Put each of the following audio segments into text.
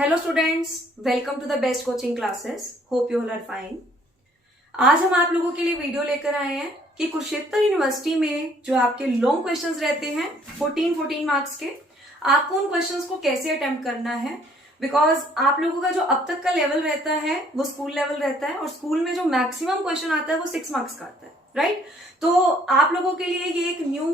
Hello students, welcome to the best coaching classes. Hope you all are fine. आज हम आप लोगों के लिए वीडियो लेकर आए हैं कि कुरुक्षेत्र यूनिवर्सिटी में जो आपके लॉन्ग क्वेश्चंस रहते हैं 14 मार्क्स के, आपको उन क्वेश्चंस को कैसे अटेम्प्ट करना है। बिकॉज आप लोगों का जो अब तक का लेवल रहता है वो स्कूल लेवल रहता है और स्कूल में जो मैक्सिमम क्वेश्चन आता है वो 6 मार्क्स का आता है, राइट। तो आप लोगों के लिए ये एक न्यू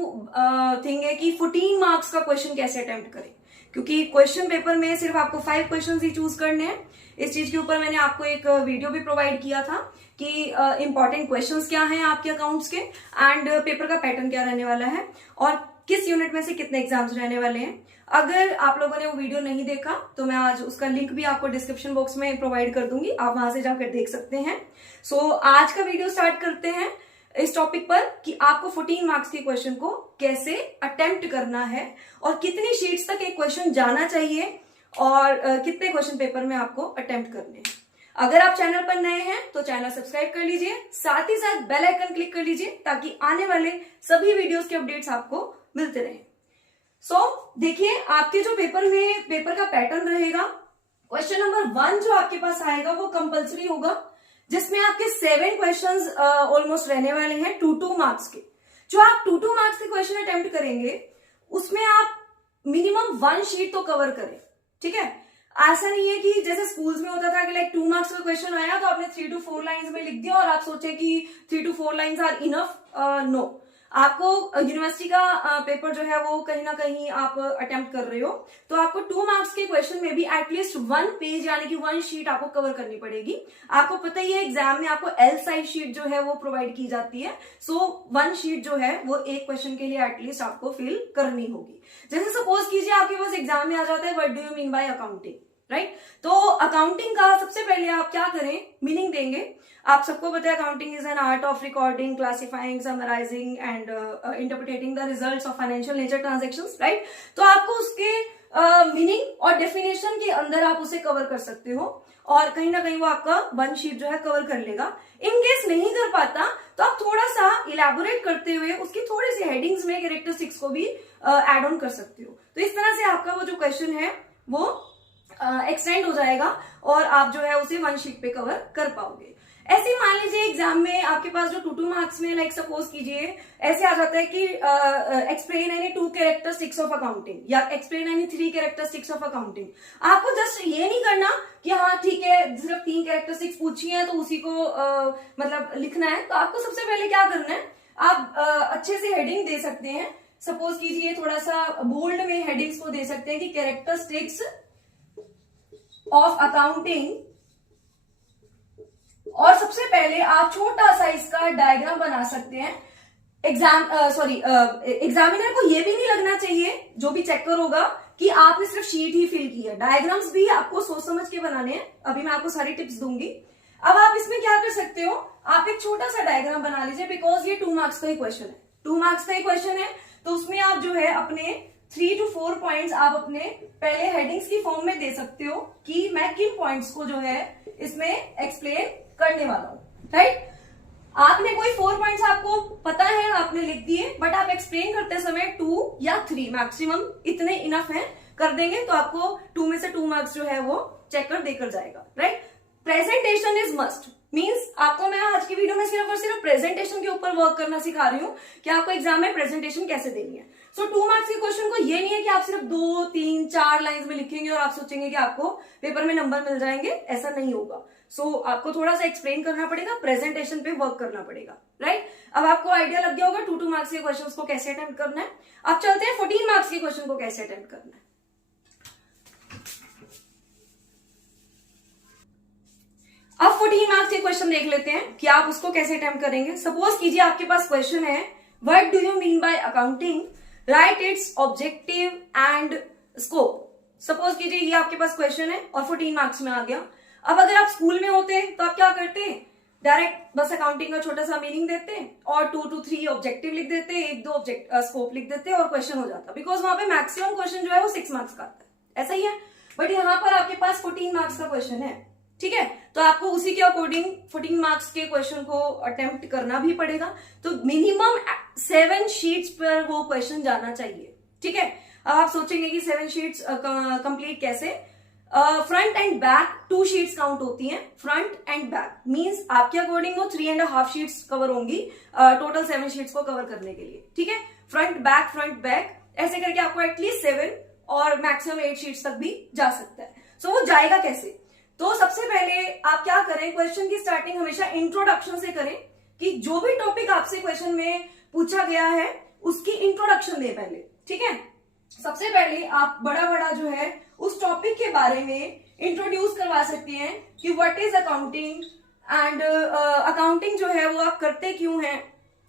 थिंग है कि 14 मार्क्स का क्वेश्चन कैसे अटेम्प्ट करें, क्योंकि क्वेश्चन पेपर में सिर्फ आपको 5 क्वेश्चंस ही चूज करने हैं। इस चीज के ऊपर मैंने आपको एक वीडियो भी प्रोवाइड किया था कि इंपॉर्टेंट क्वेश्चंस क्या हैं आपके अकाउंट्स के एंड पेपर का पैटर्न क्या रहने वाला है और किस यूनिट में से कितने एग्जाम्स रहने वाले हैं। अगर आप लोगों ने वो वीडियो नहीं देखा तो मैं आज उसका लिंक भी आपको डिस्क्रिप्शन बॉक्स में प्रोवाइड कर दूंगी, आप वहां से जाकर देख सकते हैं। सो आज का वीडियो स्टार्ट करते हैं इस टॉपिक पर कि आपको 14 मार्क्स के क्वेश्चन को कैसे अटेम्प्ट करना है और कितनी शीट्स तक एक क्वेश्चन जाना चाहिए और कितने क्वेश्चन पेपर में आपको अटेम्प्ट करने हैं। अगर आप चैनल पर नए हैं तो चैनल सब्सक्राइब कर लीजिए, साथ ही साथ बेल आइकन क्लिक कर लीजिए ताकि आने वाले सभी वीडियोस के अपडेट्स आपको मिलते रहें। सो देखिए, आपके जो पेपर का पैटर्न रहेगा, क्वेश्चन नंबर 1 जो आपके पास आएगा वो कंपल्सरी होगा, जिसमें आपके 7 क्वेश्चंस ऑलमोस्ट रहने वाले हैं 2 मार्क्स के। जो आप 2 मार्क्स के क्वेश्चन अटेम्प्ट करेंगे उसमें आप मिनिमम 1 शीट तो कवर करें, ठीक है। ऐसा नहीं है कि जैसे स्कूल्स में होता था कि लाइक 2 मार्क्स का क्वेश्चन आया तो आपने 3 to 4 लाइन्स में लिख दिया और आप सोचे कि 3 to 4 lines are enough. No, आपको यूनिवर्सिटी का पेपर जो है वो कहीं ना कहीं आप अटेम्प्ट कर रहे हो तो आपको 2 मार्क्स के क्वेश्चन में भी एटलीस्ट 1 पेज यानी कि 1 शीट आपको कवर करनी पड़ेगी। आपको पता ही है एग्जाम में आपको एल साइज शीट जो है वो प्रोवाइड की जाती है। सो 1 शीट जो है वो एक क्वेश्चन के लिए एटलीस्ट आपको फिल करनी होगी। जैसे सपोज कीजिए आपके पास एग्जाम में आ जाता है what do you mean by accounting, right. तो अकाउंटिंग का सबसे पहले आप क्या करें, मीनिंग देंगे। आप सबको पता है accounting is an art of recording, classifying, summarising and interpreting the results of financial nature transactions, right. तो आपको उसके मीनिंग और डेफिनेशन के अंदर आप उसे कवर कर सकते हो और कहीं ना कहीं वो आपका 1 शीट जो है कवर कर लेगा। इन केस नहीं कर पाता तो आप थोड़ा सा इलेबोरेट करते हुए उसकी थोड़ी सी हेडिंग्स में कैरेक्टरिस्टिक्स को भी ऐड ऑन कर सकते हो। तो इस तरह से आपका वो जो क्वेश्चन है वो एक्सटेंड हो जाएगा और आप जो है उसे 1 शीट पे कवर कर पाओगे। ऐसे मान लीजिए एग्जाम में आपके पास जो 2 मार्क्स में लाइक सपोज कीजिए ऐसे आ जाता है कि explain any 2 characteristics of accounting या explain any 3 characteristics of accounting. आपको जस्ट ये नहीं करना कि हाँ ठीक है सिर्फ 3 कैरेक्टरिस्टिक्स पूछी है तो उसी को मतलब लिखना है। तो आपको सबसे पहले क्या करना है, आप अच्छे से हेडिंग दे सकते हैं। सपोज कीजिए थोड़ा सा बोल्ड में हेडिंग्स को दे सकते हैं कि कैरेक्टरिस्टिक्स ऑफ अकाउंटिंग, और सबसे पहले आप छोटा सा इसका डायग्राम बना सकते हैं। एग्जामिनर को यह भी नहीं लगना चाहिए, जो भी चेकर होगा, कि आपने सिर्फ शीट ही फिल की है। डायग्राम्स भी आपको सोच समझ के बनाने हैं। अभी मैं आपको सारी टिप्स दूंगी। अब आप इसमें क्या कर सकते हो, आप एक छोटा सा डायग्राम बना लीजिए बिकॉज ये 2 मार्क्स का ही क्वेश्चन है। 2 मार्क्स का ही क्वेश्चन है तो उसमें आप जो है अपने 3 to 4 पॉइंट्स आप अपने पहले हेडिंग्स की फॉर्म में दे सकते हो कि मैं किन पॉइंट्स को जो है इसमें एक्सप्लेन करने वाला हूं, राइट। आपने कोई 4 पॉइंट्स आपको पता है आपने लिख दिए, बट आप एक्सप्लेन करते समय 2 या 3 मैक्सिमम इतने इनफ है कर देंगे तो आपको 2 में से 2 मार्क्स जो है वो चेकर देकर जाएगा, right. Presentation is must, means आपको मैं आज की वीडियो में सिर्फ और सिर्फ प्रेजेंटेशन के ऊपर वर्क करना सिखा रही हूं कि आपको एग्जाम में प्रेजेंटेशन कैसे देनी है। सो 2 मार्क्स के क्वेश्चन को ये नहीं है कि आप सिर्फ 2, 3, 4 लाइंस में लिखेंगे और आप सोचेंगे कि आपको पेपर में नंबर मिल जाएंगे, ऐसा नहीं होगा। सो आपको थोड़ा सा एक्सप्लेन करना पड़ेगा, प्रेजेंटेशन पे वर्क करना पड़ेगा, राइट। अब आपको आइडिया लग गया होगा 2 मार्क्स के क्वेश्चन को कैसे अटेम्प्ट करना है। अब चलते हैं 14 मार्क्स के क्वेश्चन को कैसे अटेम्प्ट करना है। अब 14 मार्क्स के क्वेश्चन देख लेते हैं कि आप उसको कैसे अटेम्प्ट करेंगे। सपोज कीजिए आपके पास क्वेश्चन है what do you mean by accounting, right it's objective and scope. Suppose कीजिए ये आपके पास क्वेश्चन है और 14 मार्क्स में आ गया। अब अगर आप स्कूल में होते तो आप क्या करते, डायरेक्ट बस अकाउंटिंग का छोटा सा मीनिंग देते और 2 to 3 ऑब्जेक्टिव लिख देते, 1-2 स्कोप लिख देते और क्वेश्चन हो जाता, बिकॉज वहां पे मैक्सिमम क्वेश्चन जो है वो 6 मार्क्स का आता है, ऐसा ही है। बट यहाँ पर आपके पास 14 मार्क्स का क्वेश्चन है, ठीक है। तो आपको उसी के अकॉर्डिंग 14 मार्क्स के क्वेश्चन को अटेम्प्ट करना भी पड़ेगा। तो मिनिमम 7 शीट्स पर वो क्वेश्चन जाना चाहिए, ठीक है। अब आप सोचेंगे कि 7 शीट्स कंप्लीट कैसे, front end back 2 sheets count होती हैं. फ्रंट एंड बैक मींस आपके अकॉर्डिंग वो 3.5 शीट्स कवर होंगी टोटल 7 शीट्स को कवर करने के लिए. ठीक है, फ्रंट बैक ऐसे करके आपको एटलीस्ट 7 और मैक्सिमम 8 शीट्स तक भी जा सकता है. सो वो जाएगा कैसे? तो सबसे पहले आप क्या करें, क्वेश्चन की स्टार्टिंग हमेशा इंट्रोडक्शन से करें कि जो भी टॉपिक आपसे क्वेश्चन में पूछा गया है उसकी इंट्रोडक्शन दे पहले. ठीक है, सबसे पहले आप बड़ा जो है उस टॉपिक के बारे में इंट्रोड्यूस करवा सकते हैं कि what is accounting and accounting जो है वो आप करते क्यों हैं,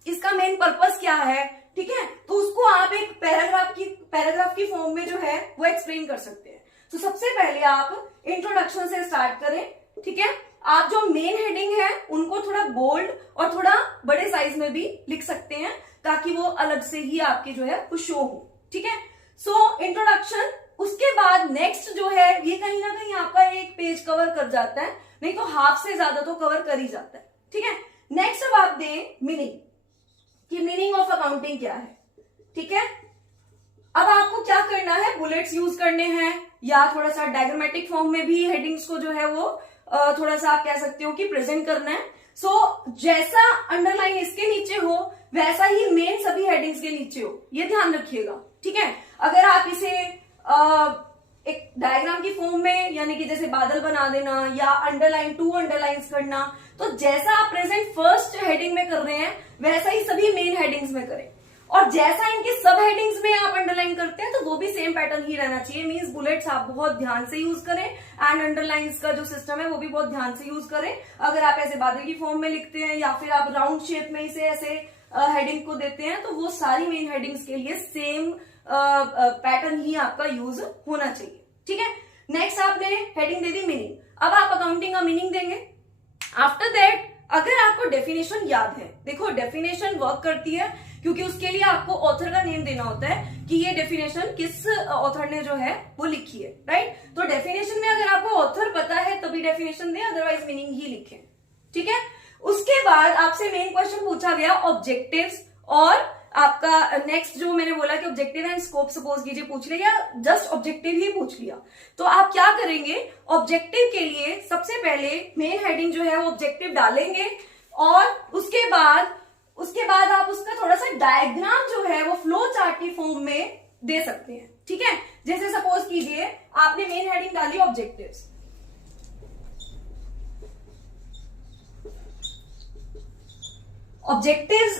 इसका मेन पर्पस क्या है. ठीक है, तो उसको आप एक पैराग्राफ की फॉर्म में जो है वो एक्सप्लेन कर सकते हैं. तो सबसे पहले आप इंट्रोडक्शन से स्टार्ट करें. ठीक है, आप जो मेन हेडिंग है उनको थोड़ा बोल्ड और थोड़ा बड़े साइज में भी लिख सकते हैं ताकि वो अलग से ही आपके जो है वो शो हो. ठीक है, सो इंट्रोडक्शन. उसके बाद नेक्स्ट जो है ये कहीं ना कहीं आपका एक पेज कवर कर जाता है, नहीं तो हाफ से ज्यादा तो कवर कर ही जाता है. ठीक है, नेक्स्ट अब आप दें मीनिंग कि मीनिंग ऑफ अकाउंटिंग क्या है. ठीक है, अब आपको क्या करना है, बुलेट्स यूज करने हैं या थोड़ा सा डायग्रामेटिक फॉर्म में भी हेडिंग्स को जो है वो थोड़ा सा आप कह सकते हो कि प्रेजेंट करना है. सो जैसा अंडरलाइन इसके नीचे हो वैसा ही मेन सभी हेडिंग्स के नीचे हो, ये ध्यान रखिएगा. ठीक है, अगर आप इसे एक डायग्राम की फॉर्म में यानी कि जैसे बादल बना देना या अंडरलाइन 2 अंडरलाइंस करना, तो जैसा आप प्रेजेंट फर्स्ट हेडिंग में कर रहे हैं वैसा ही सभी मेन हेडिंग्स में करें. और जैसा इनके सब हेडिंग्स में आप अंडरलाइन करते हैं तो वो भी सेम पैटर्न ही रहना चाहिए. मींस बुलेट्स आप बहुत ध्यान से यूज करें एंड अंडरलाइंस का जो सिस्टम है वो भी बहुत ध्यान से यूज करें. अगर आप ऐसे बादल की फॉर्म में लिखते हैं या फिर आप राउंड शेप में इसे ऐसे हेडिंग को देते हैं तो वो सारी मेन हेडिंग्स के लिए सेम पैटर्न ही आपका यूज होना चाहिए. ठीक है, नेक्स्ट आपने हेडिंग दे दी मीनिंग. अब आप अकाउंटिंग का मीनिंग देंगे. आफ्टर दैट अगर आपको डेफिनेशन याद है, देखो डेफिनेशन वर्क करती है क्योंकि उसके लिए आपको ऑथर का नेम देना होता है कि ये डेफिनेशन किस ऑथर ने जो है वो लिखी है. राइट, तो डेफिनेशन में अगर आपको ऑथर पता है तभी डेफिनेशन दें, अदरवाइज मीनिंग ही लिखें. ठीक है, उसके बाद आपसे मेन क्वेश्चन पूछा गया ऑब्जेक्टिव्स और आपका नेक्स्ट जो मैंने बोला कि ऑब्जेक्टिव एंड स्कोप सपोज कीजिए पूछ लिया, जस्ट ऑब्जेक्टिव ही पूछ लिया, तो आप क्या करेंगे, ऑब्जेक्टिव के लिए सबसे पहले मेन हेडिंग जो है वो ऑब्जेक्टिव डालेंगे और उसके बाद आप उसका थोड़ा सा डायग्राम जो है वो फ्लो चार्ट की फॉर्म में दे सकते हैं. ठीक है, जैसे सपोज कीजिए आपने मेन हेडिंग डाली ऑब्जेक्टिव्स, ऑब्जेक्टिव्स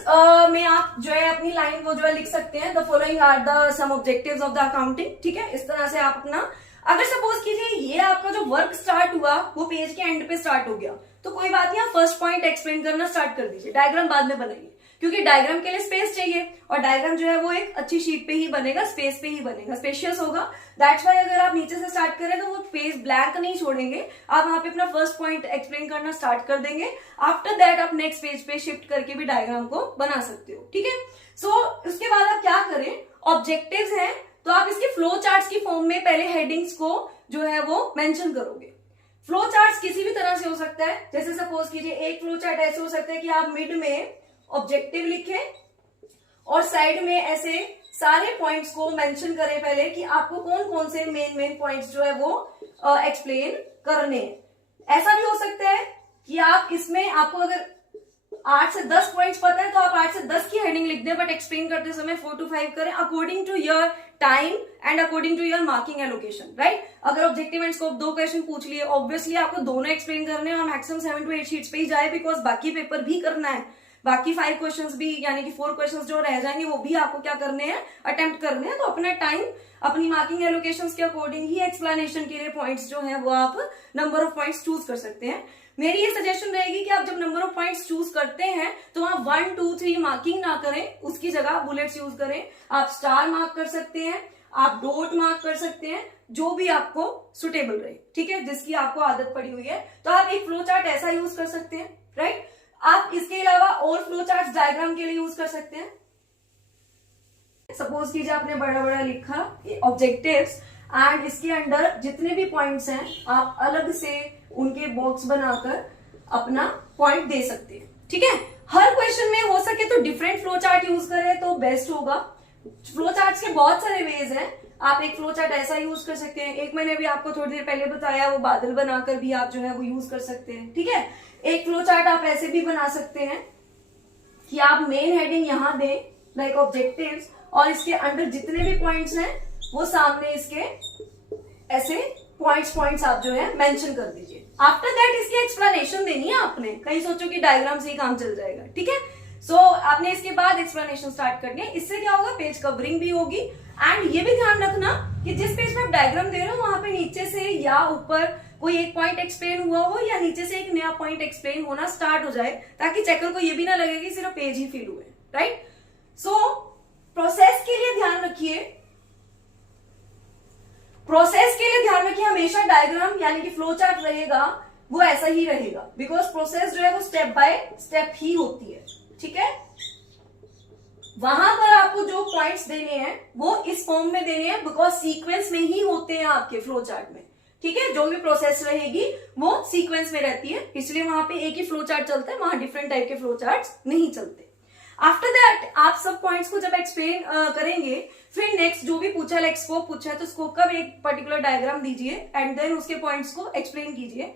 में आप जो है अपनी लाइन को जो है लिख सकते हैं, the following are the some objectives of the accounting. ठीक है, इस तरह से आप अपना, अगर सपोज कीजिए ये आपका जो वर्क स्टार्ट हुआ वो पेज के एंड पे स्टार्ट हो गया तो कोई बात नहीं, आप फर्स्ट पॉइंट एक्सप्लेन करना स्टार्ट कर दीजिए, डायग्राम बाद में बनाइए क्योंकि डायग्राम के लिए स्पेस चाहिए और डायग्राम जो है वो एक अच्छी शीट पे ही बनेगा, स्पेस पे ही बनेगा, स्पेशियस होगा. दैट्स वाई अगर आप नीचे से स्टार्ट करें तो वो पेज ब्लैंक नहीं छोड़ेंगे, आप वहां पे अपना फर्स्ट पॉइंट एक्सप्लेन करना स्टार्ट कर देंगे. आफ्टर दैट आप नेक्स्ट पेज पे शिफ्ट करके भी डायग्राम को बना सकते हो. ठीक है, सो उसके बाद आप क्या करें, ऑब्जेक्टिव्स हैं तो आप इसके फ्लो चार्ट्स की फॉर्म में पहले हेडिंग्स को जो है वो मेंशन करोगे. फ्लो चार्ट्स किसी भी तरह से हो सकता है, जैसे सपोज कीजिए एक फ्लो चार्ट ऐसे हो सकता है कि आप मिड में ऑब्जेक्टिव लिखें और साइड में ऐसे सारे पॉइंट्स को मेंशन करें पहले कि आपको कौन कौन से मेन पॉइंट्स जो है वो एक्सप्लेन करने हैं. ऐसा भी हो सकता है कि आप इसमें आपको अगर 8 से 10 पॉइंट्स पता है तो आप 8 से 10 की हेडिंग लिख दें बट एक्सप्लेन करते समय 4 to 5 करें according to your time and according to your marking allocation. Right, अगर ऑब्जेक्टिव एंड स्कोप 2 क्वेश्चन पूछ लिए, ऑब्वियसली आपको दोनों एक्सप्लेन करने हैं और मैक्सिमम 7 to 8 शीट्स पे ही जाए बिकॉज बाकी पेपर भी करना है, बाकी 5 क्वेश्चंस भी यानी कि 4 क्वेश्चंस जो रह जाएंगे वो भी आपको क्या करने हैं, अटेम्प्ट करने हैं. तो अपना टाइम अपनी मार्किंग एलोकेशंस के अकॉर्डिंग ही एक्सप्लेनेशन के लिए पॉइंट्स जो है वो आप नंबर ऑफ पॉइंट्स चूज कर सकते हैं. मेरी ये सजेशन रहेगी कि आप जब नंबर ऑफ पॉइंट्स चूज करते हैं तो वहां 1 2 3 मार्किंग ना करें, उसकी जगह बुलेट्स यूज करें. आप स्टार मार्क कर सकते हैं, आप डॉट मार्क कर सकते हैं, जो भी आपको सुटेबल रहे. ठीक है, जिसकी आपको आदत पड़ी हुई है तो आप एक फ्लो चार्ट ऐसा यूज कर सकते हैं. राइट, आप इसके अलावा और फ्लो चार्ट डायग्राम के लिए यूज कर सकते हैं. सपोज कीजिए आपने बड़ा बड़ा लिखा ऑब्जेक्टिव्स एंड इसके अंदर जितने भी पॉइंट्स हैं आप अलग से उनके बॉक्स बनाकर अपना पॉइंट दे सकते हैं. ठीक है, हर क्वेश्चन में हो सके तो डिफरेंट फ्लो चार्ट यूज करें तो बेस्ट होगा. फ्लो चार्ट्स के बहुत सारे वेज हैं, आप एक फ्लो चार्ट ऐसा यूज कर सकते हैं, एक मैंने अभी आपको थोड़ी देर पहले बताया वो बादल बनाकर भी आप जो है वो यूज कर सकते हैं। ठीक है, एक फ्लो चार्ट आप ऐसे भी बना सकते हैं कि आप मेन हेडिंग यहां दें लाइक ऑब्जेक्टिव्स, और इसके अंडर जितने भी पॉइंट्स हैं वो सामने इसके ऐसे पॉइंट्स आप जो है मेंशन कर दीजिए। आफ्टर दैट इसकी एक्सप्लेनेशन देनी है आपने, कहीं सोचो कि डायग्राम से ही काम चल जाएगा। ठीक है, सो आपने इसके बाद एक्सप्लेनेशन स्टार्ट करनी है। इससे क्या होगा, पेज कवरिंग भी होगी, एंड ये भी ध्यान रखना कि जिस पेज पे आप डायग्राम दे रहे हो वहां पे नीचे से या ऊपर कोई एक पॉइंट एक्सप्लेन हुआ हो या नीचे से एक नया पॉइंट एक्सप्लेन होना स्टार्ट हो जाए, ताकि चेकर को ये भी ना लगे कि सिर्फ पेज ही फिल हुए। राइट, सो प्रोसेस के लिए ध्यान रखिए, हमेशा डायग्राम यानी कि फ्लो चार्ट रहेगा वो ऐसा ही रहेगा, बिकॉज प्रोसेस जो है वो स्टेप बाय स्टेप ही होती है। ठीक है, वहां पर आपको जो पॉइंट्स देने हैं वो इस फॉर्म में देने हैं, बिकॉज सीक्वेंस में ही होते हैं आपके फ्लो चार्ट में। ठीक है, जो भी प्रोसेस रहेगी वो सीक्वेंस में रहती है, इसलिए वहां पे एक ही फ्लो चार्ट चलता है, वहां डिफरेंट टाइप के फ्लो चार्ट्स नहीं चलते। आफ्टर दैट आप सब पॉइंट्स को जब एक्सप्लेन करेंगे, फिर नेक्स्ट जो भी पूछा, लाइक स्कोप पूछा है तो स्कोप का भी एक पर्टिकुलर डायग्राम दीजिए एंड देन उसके पॉइंट्स को एक्सप्लेन कीजिए।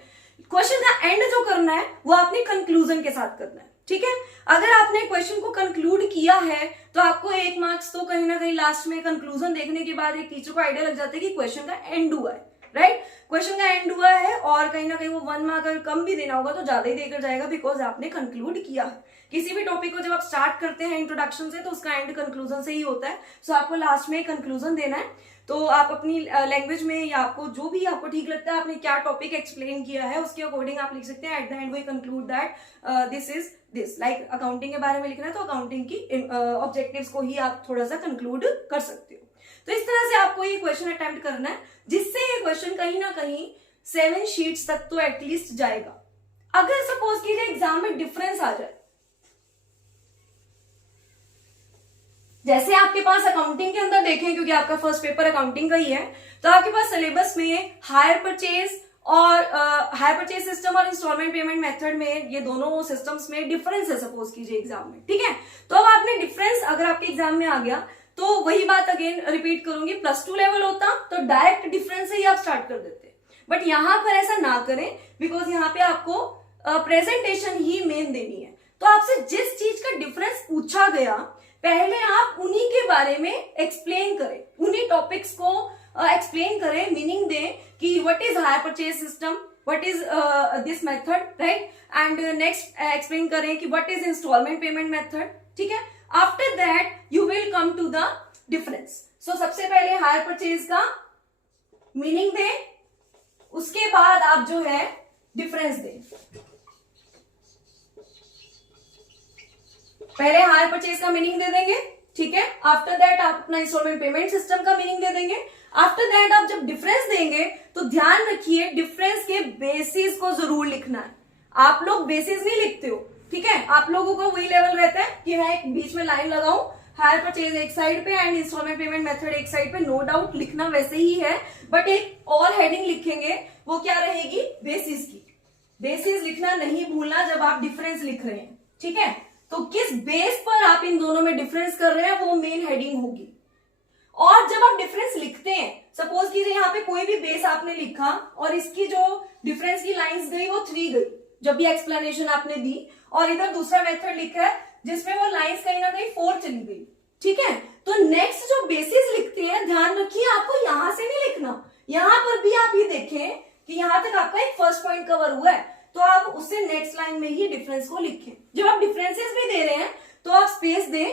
क्वेश्चन का एंड जो करना है वो आपने कंक्लूजन के साथ करना है। ठीक है, अगर आपने क्वेश्चन को कंक्लूड किया है तो आपको 1 मार्क्स तो कहीं ना कहीं लास्ट में कंक्लूजन देखने के बाद एक टीचर को आइडिया लग जाता है कि क्वेश्चन का एंड हुआ है। राइट, क्वेश्चन का एंड हुआ है, और कहीं ना कहीं वो 1 मार्क अगर कम भी देना होगा तो ज्यादा ही देकर जाएगा, बिकॉज आपने कंक्लूड किया है। किसी भी टॉपिक को जब आप स्टार्ट करते हैं इंट्रोडक्शन से तो उसका एंड कंक्लूजन से ही होता है, सो आपको लास्ट में कंक्लूजन देना है। तो आप अपनी लैंग्वेज में या आपको जो भी आपको ठीक लगता है आपने क्या टॉपिक एक्सप्लेन किया है उसके अकॉर्डिंग आप लिख सकते हैं। At the end we conclude that this is this, like accounting के बारे में लिखना है तो अकाउंटिंग की ऑब्जेक्टिव्स को ही आप थोड़ा सा कंक्लूड कर सकते हो। तो इस तरह से आपको ये क्वेश्चन अटेम्प्ट करना है, जिससे ये क्वेश्चन कहीं ना कहीं 7 शीट्स तक तो एटलीस्ट जाएगा। अगर सपोज कीजिए एग्जाम में डिफरेंस आ जाए, जैसे आपके पास अकाउंटिंग के अंदर देखें, क्योंकि आपका फर्स्ट पेपर अकाउंटिंग का ही है, तो आपके पास सिलेबस में हायर परचेज और हायर परचेज सिस्टम और इंस्टॉलमेंट पेमेंट मेथड में, ये दोनों सिस्टम्स में डिफरेंस है सपोज कीजिए एग्जाम में। ठीक है, तो अब आपने डिफरेंस अगर आपके एग्जाम में आ गया तो वही बात अगेन रिपीट करूंगी, +2 लेवल होता तो डायरेक्ट डिफरेंस से ही आप स्टार्ट कर देते, बट यहां पर ऐसा ना करें, बिकॉज यहाँ पे आपको प्रेजेंटेशन ही मेन देनी है। तो आपसे जिस चीज का डिफरेंस पूछा गया पहले आप उन्हीं के बारे में एक्सप्लेन करें, उन्हीं टॉपिक्स को एक्सप्लेन करें, मीनिंग दें कि what is hire purchase system, what is this method, right, and next explain करें कि what is instalment payment method. ठीक है, after that you will come to the difference. So सबसे पहले हायर परचेज का मीनिंग दें, उसके बाद आप जो है डिफरेंस दें। पहले हायर परचेज का मीनिंग दे देंगे, ठीक है, आफ्टर दैट आप अपना इंस्टॉलमेंट पेमेंट सिस्टम का मीनिंग दे देंगे। आफ्टर दैट आप जब डिफरेंस देंगे तो ध्यान रखिए डिफरेंस के बेसिस को जरूर लिखना है। आप लोग बेसिस नहीं लिखते हो, ठीक है, आप लोगों को वही लेवल रहता है कि मैं एक बीच में लाइन लगाऊं, हायर परचेज एक साइड पे एंड इंस्टॉलमेंट पेमेंट मेथड एक साइड पे, नो डाउट लिखना वैसे ही है, बट एक और हेडिंग लिखेंगे, वो क्या रहेगी, बेसिस की। बेसिस लिखना नहीं भूलना जब आप डिफरेंस लिख रहे हैं, ठीक है, तो किस बेस पर आप इन दोनों में डिफरेंस कर रहे हैं वो मेन हेडिंग होगी। और जब आप डिफरेंस लिखते हैं, सपोज कीजिए यहाँ पे कोई भी बेस आपने लिखा और इसकी जो डिफरेंस की लाइंस गई वो 3 गई जब भी एक्सप्लेनेशन आपने दी, और इधर दूसरा मेथड लिखा है जिसमें वो लाइंस कहीं ना कहीं 4 चली गई, ठीक है, तो नेक्स्ट जो बेसिस लिखते हैं ध्यान रखिए आपको यहां से नहीं लिखना, यहां पर भी आप ये देखें कि यहां तक आपका एक फर्स्ट पॉइंट कवर हुआ है, तो आप उससे नेक्स्ट लाइन में ही डिफरेंस को लिखें। जब आप डिफरेंसेस भी दे रहे हैं तो आप स्पेस दें,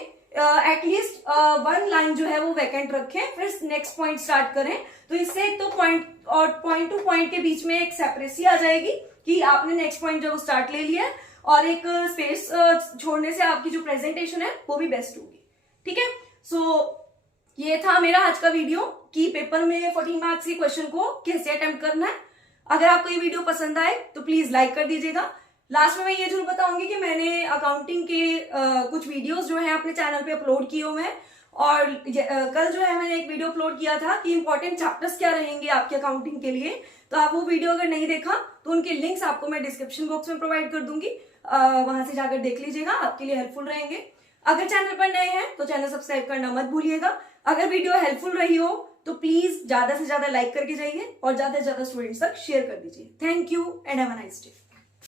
एटलीस्ट 1 लाइन जो है वो वैकेंट रखें, फिर नेक्स्ट पॉइंट स्टार्ट करें, तो इससे एक तो पॉइंट और पॉइंट टू पॉइंट के बीच में एक सेपरेसी आ जाएगी कि आपने नेक्स्ट पॉइंट जो स्टार्ट ले लिया, और एक स्पेस छोड़ने से आपकी जो प्रेजेंटेशन है वो भी बेस्ट होगी, ठीक है। सो ये था मेरा आज का वीडियो कि पेपर में 14 मार्क्स के क्वेश्चन को कैसे अटेम्प्ट करना है। अगर आपको ये वीडियो पसंद आए तो प्लीज लाइक कर दीजिएगा। लास्ट में मैं ये जरूर बताऊंगी कि मैंने अकाउंटिंग के कुछ वीडियोस जो है अपने चैनल पे अपलोड किए हुए हैं, और कल जो है मैंने एक वीडियो अपलोड किया था कि इंपॉर्टेंट चैप्टर्स क्या रहेंगे आपके अकाउंटिंग के लिए, तो आप वो वीडियो अगर नहीं देखा तो उनके लिंक्स आपको मैं डिस्क्रिप्शन बॉक्स में प्रोवाइड कर दूंगी, वहां से जाकर देख लीजिएगा, आपके लिए हेल्पफुल रहेंगे। अगर चैनल पर नए हैं तो चैनल सब्सक्राइब करना मत भूलिएगा। अगर वीडियो हेल्पफुल रही हो तो प्लीज ज्यादा से ज्यादा लाइक करके जाइए और ज्यादा से ज्यादा स्टूडेंट्स तक शेयर कर दीजिए। Thank you and have a nice day.